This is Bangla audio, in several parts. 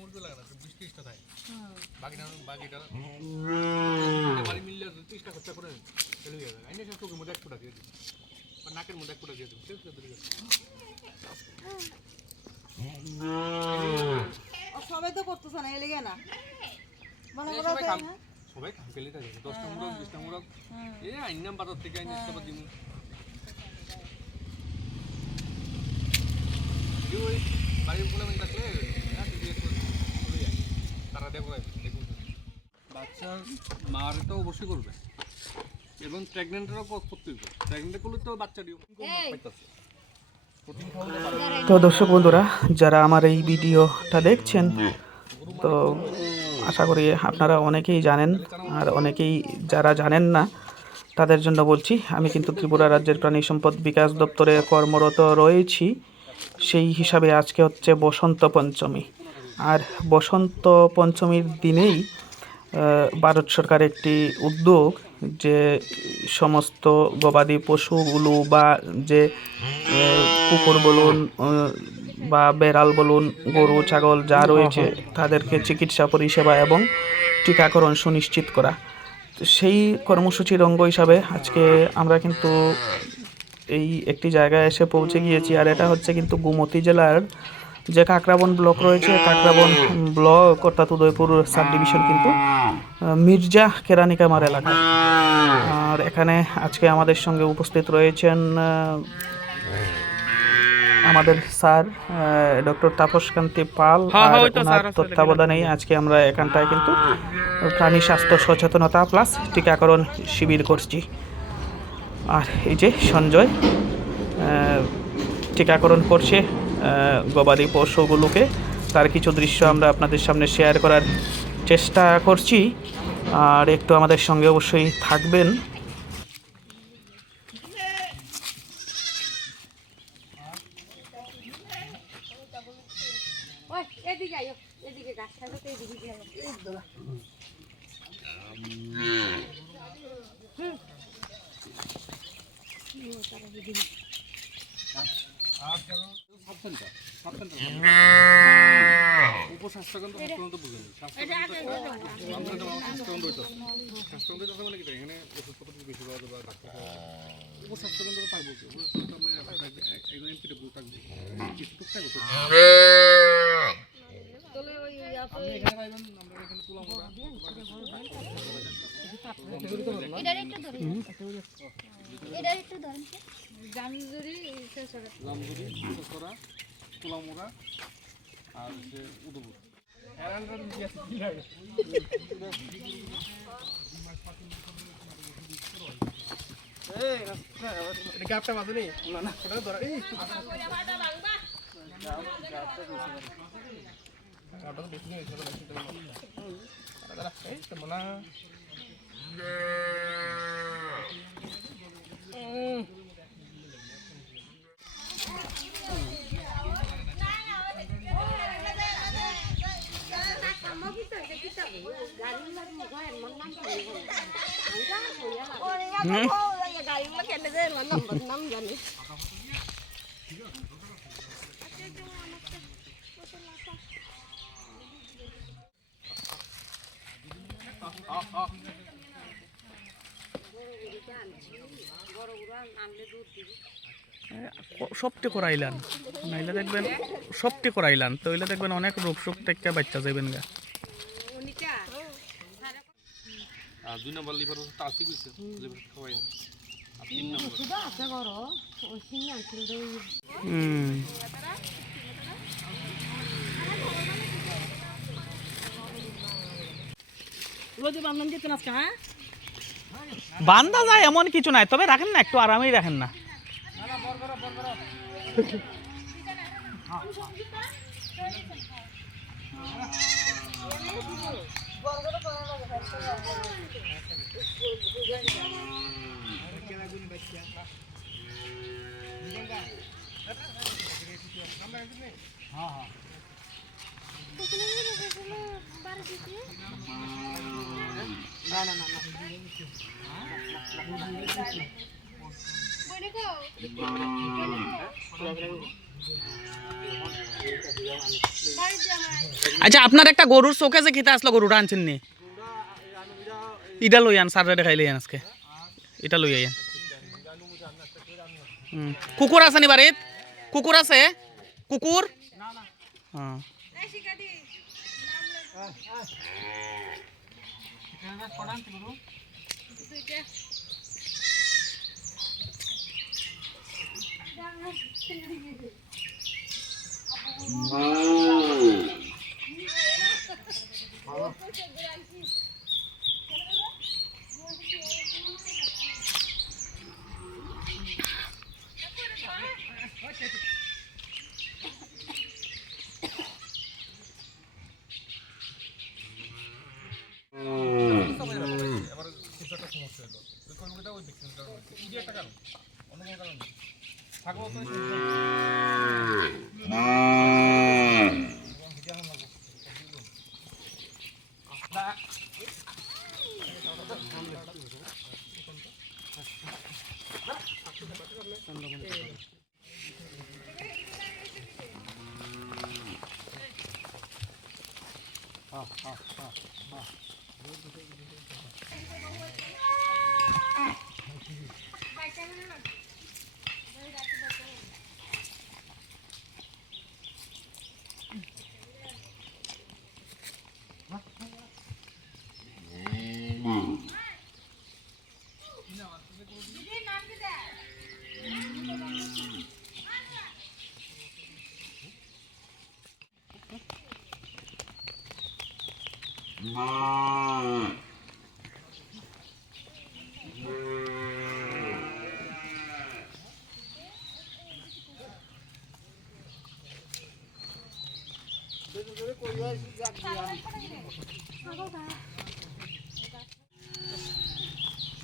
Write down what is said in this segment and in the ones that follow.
মুরগি লাগে না 20-30টা থাকে বাকিটা বাড়ি মিললে 30টা খরচা করে চলে যাবে আইনে সব চোখের মধ্যে 1 ফুটা দিয়ে দিই আর নাকের মধ্যে 1 ফুটা দিয়ে দিই সেটা ধরে গেছে সবাই তো করতেছ না এলিগে না মনে করো সবাই খাম খেলে থাকে 10টা মুরগ 20টা মুরগ এই আইনাম বাজার থেকে আইনে সেটা দিমু ওই বাড়ির ফুলে মানে থাকলে তারা দেখো বাচ্চার মার তো অবশ্যই করবে এবং প্রেগনেন্টেরও করতে হবে প্রেগনেন্ট করলে তো বাচ্চা দিও পাইতাছে তো দর্শক বন্ধুরা যারা আমার এই ভিডিওটা দেখছেন তো আশা করি আপনারা অনেকেই জানেন আর অনেকেই যারা জানেন না তাদের জন্য বলছি আমি কিন্তু ত্রিপুরা রাজ্যের প্রাণী সম্পদ বিকাশ দপ্তরে কর্মরত রয়েছি সেই হিসাবে আজকে হচ্ছে বসন্ত পঞ্চমী আর বসন্ত পঞ্চমীর দিনেই ভারত সরকার একটি উদ্যোগ যে সমস্ত গবাদি পশুগুলো বা যে কুকুর বলুন বা বেড়াল বলুন গরু ছাগল যা রয়েছে তাদেরকে চিকিৎসা পরিষেবা এবং টিকাকরণ সুনিশ্চিত করা সেই কর্মসূচির অঙ্গ হিসাবে আজকে আমরা কিন্তু এই একটি জায়গায় এসে পৌঁছে গিয়েছি আর এটা হচ্ছে কিন্তু গোমতী জেলার যে কাকরাবন ব্লক রয়েছে কাকরাবন ব্লক অর্থাৎ উদয়পুর সাব ডিভিশন কিন্তু মির্জা কেরানিকামার এলাকা আর এখানে আজকে আমাদের সঙ্গে উপস্থিত রয়েছেন আমাদের স্যার ডক্টর তাপসকান্তি পাল আর ওনার তত্ত্বাবধানেই আজকে আমরা এখানটায় কিন্তু প্রাণী স্বাস্থ্য সচেতনতা প্লাস টিকাকরণ শিবির করছি আর এই যে সঞ্জয় টিকাকরণ করছে গবাদি পশুগুলোকে তার কিছু দৃশ্য আমরা আপনাদের সামনে শেয়ার করার চেষ্টা করছি আর একটু আমাদের সঙ্গে অবশ্যই থাকবেন উপস্বাস্থ্যকেন্দ্র স্বাস্থ্যকেন্দ্র বুঝেন স্বাস্থ্যকেন্দ্র মানে কি এখানে ওষুধপত্র বেশি পাওয়া যাবে ডাক্তার উপস্বাস্থ্যকেন্দ্র পারবো কি থাকবে কিছু টুকটাক ওষুধ আপনি এখানে পাইবেন আমরা এখানে তুলামোড়া জামজুরি শেষরা তুলামোড়া আর হচ্ছে উদয়পুর গাপটা বাজে না না ওটা ধরা এই গাপটা তো বেশি হয়েছিল এই তো মনে সবটি করাইলান নাইলে দেখবেন সবটি করাইলান তো হইলে দেখবেন অনেক রোগ শোক থেকে বাচ্চা যাবেন গা আর 2 নম্বর লিভার তাসি কইছে লিভার খাওয়াই আর 3 নম্বর আছে করো ওই সিন আনছিল বান্দা যায় এমন কিছু নাই তবে রাখেন না একটু আরামেই রাখেন না আচ্ছা আপনার একটা গরুর চোখে যে খেতে আসলো গরুটা আনছেন নি ইটা লই আন সার দেখাইলে আজকে এটা লই আইন কুকুর আছে নি বাড়িত কুকুর আছে কুকুর হ্যাঁ এবার কিছু একটা সমস্যা হলো ওই কর্মটা ওই দেখছেন কারণ এই যে একটা কারণ অন্য কোনো কারণ নেই থাকবো তো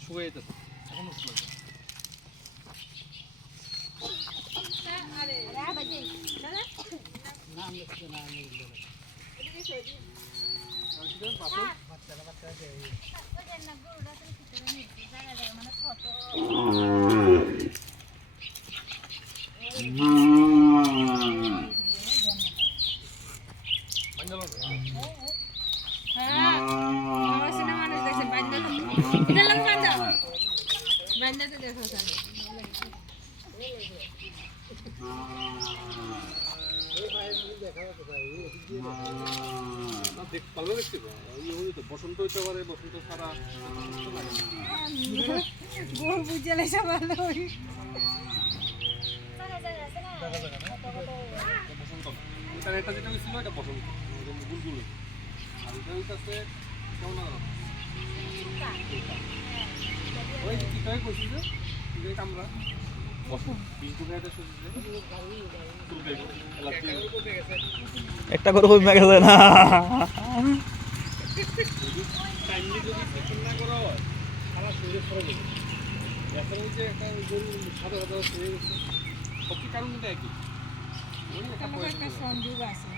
শুয়ে যেতেছে এখনো শুয়ে ভালো দেখতে ওই তো বসন্ত হইতে পারে বসন্ত সারা গরু বুঝে লাইছে ভালো এখানে একটা যেটা হয়েছিল এটা বসন্ত গুলগুলো আর এটা হইতেছে কেমন ওই চিটাই করছি যে কামরা একটা করে কমে গেছে না সংযোগ আছে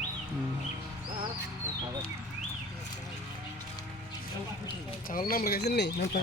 চাল নাম লাগাইছেন নি নামটা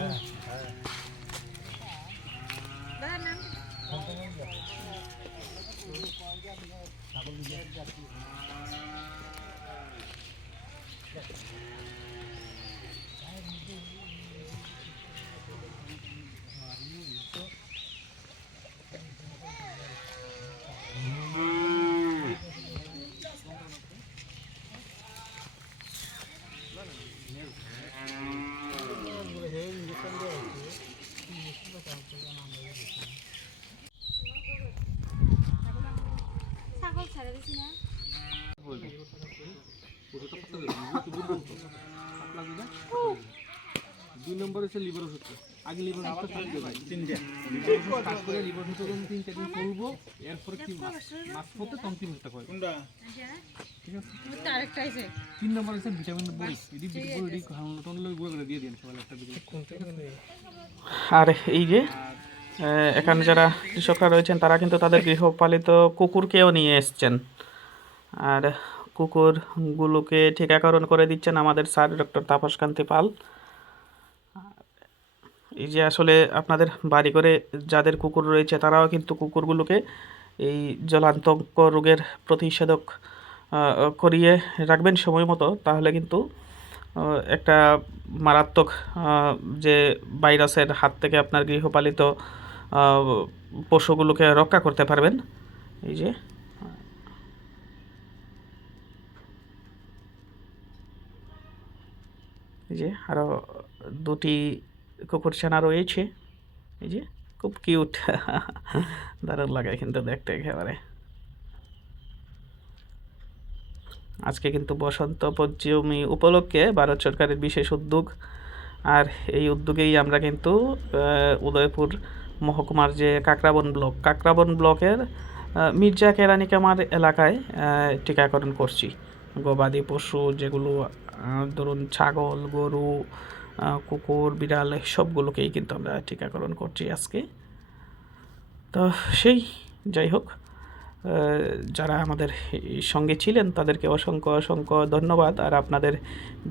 ছাগল ছেড়ে দিছি না দুই নম্বর হচ্ছে লিভার ওষুধ আগে লিভার ওষুধ কাজ করে লিভার ওষুধ 3-4 দিন করবো এরপরে কি মাছ করতে তখন 3 ওষুধটা খাওয়াই ঠিক আছে আরেকটা আছে 3 নম্বর হচ্ছে ভিটামিন বড়ি এডি বড়ি খাওয়ানোর লগে গুঁড়ো করে দিয়ে দেন সকালে একটা বিকেলে আর এই যে এখানে যারা কৃষকরা রয়েছেন তারা কিন্তু তাদের গৃহপালিত কুকুরকেও নিয়ে এসছেন আর কুকুরগুলোকে টিকাকরণ করে দিচ্ছেন আমাদের স্যার ডক্টর তাপস কান্তি পাল। এই যে আসলে আপনাদের বাড়ি করে যাদের কুকুর রয়েছে তারাও কিন্তু কুকুরগুলোকে এই জলাতঙ্ক রোগের প্রতিষেধক করিয়ে রাখবেন সময় মতো, তাহলে কিন্তু একটা মারাত্মক যে ভাইরাসের হাত থেকে আপনার গৃহপালিত পশুগুলোকে রক্ষা করতে পারবেন। এই যে আরও দুটি কুকুরছানা রয়েছে, এই যে খুব কিউট, দারুণ লাগে কিন্তু দেখতে একেবারে। আজকে কিন্তু বসন্ত পঞ্চমী উপলক্ষে ভারত সরকারের বিশেষ উদ্যোগ, আর এই উদ্যোগেই আমরা কিন্তু উদয়পুর মহকুমার যে কাকরাবন ব্লকের মির্জা কেরানি কামার এলাকায় টিকাকরণ করছি। গবাদি পশু যেগুলো ধরুন ছাগল, গরু, কুকুর, বিড়াল সবগুলোকেই কিন্তু আমরা টিকাকরণ করছি আজকে। তো যাই হোক, যারা আমাদের সঙ্গে ছিলেন তাদেরকে অসংখ্য অসংখ্য ধন্যবাদ। আর আপনাদের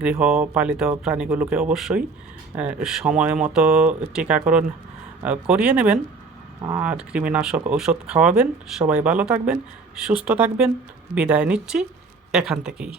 গৃহপালিত প্রাণীগুলোকে অবশ্যই সময় মতো টিকাকরণ করিয়ে নেবেন আর কৃমিনাশক ঔষধ খাওয়াবেন। সবাই ভালো থাকবেন, সুস্থ থাকবেন। বিদায় নিচ্ছি এখান থেকেই।